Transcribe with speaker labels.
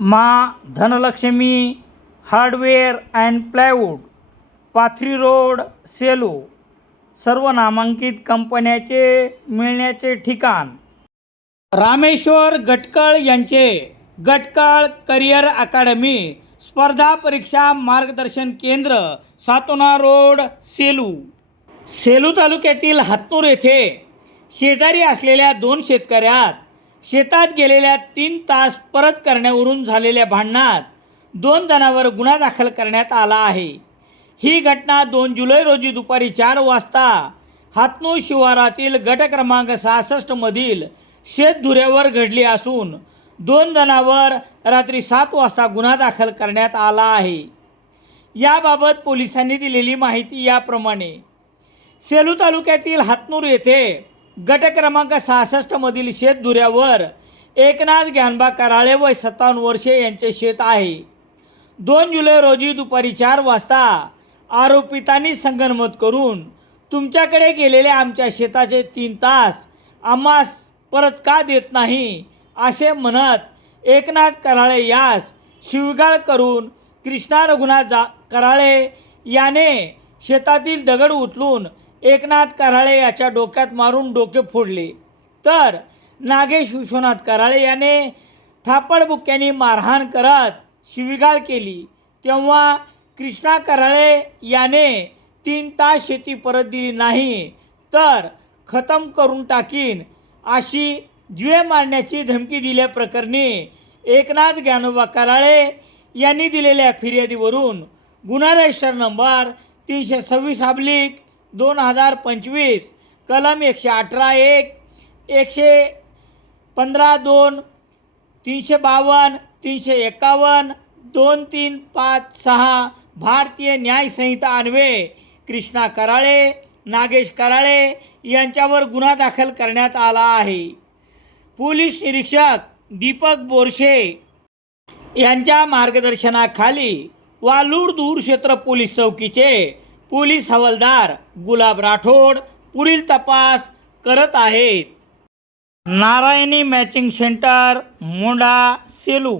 Speaker 1: मा Dhanalakshmi hardware and plywood Pathri road Selu सर्व नामांकित कंपन्याचे मिळण्याचे ठिकाण. रामेश्वर गटकळ यांचे गटकळ करिअर अकादमी स्पर्धा परीक्षा मार्गदर्शन केंद्र सातोना रोड सेलू. सेलू तालुक्यातील हातनूर येथे शेजारी असलेल्या दोन शेतकऱ्यात शेतात गेलेल्या तीन तास परत करण्यावरून झालेल्या भांडणात दोन जणांवर गुन्हा दाखल करण्यात आला आहे. ही घटना दोन जुलै रोजी दुपारी चार वाजता हातनूर शिवारातील गट क्रमांक सहासष्टमधील शेतधुऱ्यावर घडली असून दोन जणांवर रात्री सात वाजता गुन्हा दाखल करण्यात आला आहे. याबाबत पोलिसांनी दिलेली माहिती याप्रमाणे. सेलू तालुक्यातील हातनूर येथे गट क्रमांक सहासष्टमधील शेतधुऱ्यावर एकनाथ ज्ञानबा कराळे व सत्तावन्न वर्षे यांचे शेत आहे. दोन जुलै रोजी दुपारी चार वाजता आरोपितांनी संगनमत करून तुमच्याकडे गेलेले आमच्या शेताचे तीन तास आम्हास परत का देत नाही असे म्हणत एकनाथ कराळे यास शिवगाळ करून कृष्णा रघुनाथ जा कराळे याने शेतातील दगड उचलून एकनाथ कराळे याच्या डोक्यात मारून डोके फोडले. तर नागेश विश्वनाथ कराळे याने थापडबुक्क्यांनी मारहाण करत शिवीगाळ केली. तेव्हा कृष्णा कराळे याने तीन तास शेती परत दिली नाही तर खतम करून टाकीन अशी जिवे मारण्याची धमकी दिल्याप्रकरणी एकनाथ ज्ञानोबा कराळे यांनी दिलेल्या फिर्यादीवरून गुन्हा रजिस्टर नंबर तीनशे सव्वीस अब्लिक दोन हजार पंचवीस. कलम एकशे अठरा एक एकशे पंधरा दोन तीनशे बावन्न तीनशे एकावन्न दोन तीन पाच सहा भारतीय न्यायसंहिता अन्वे अन्वये कृष्णा कराळे नागेश कराळे यांच्यावर गुन्हा दाखल करण्यात आला आहे. पोलीस निरीक्षक दीपक बोरशे यांच्या मार्गदर्शनाखाली वालूड दूर क्षेत्र पोलीस चौकीचे पोलीस हवालदार गुलाब राठोड पुढील तपास करत आहेत. Narayani matching centre Monda Selu.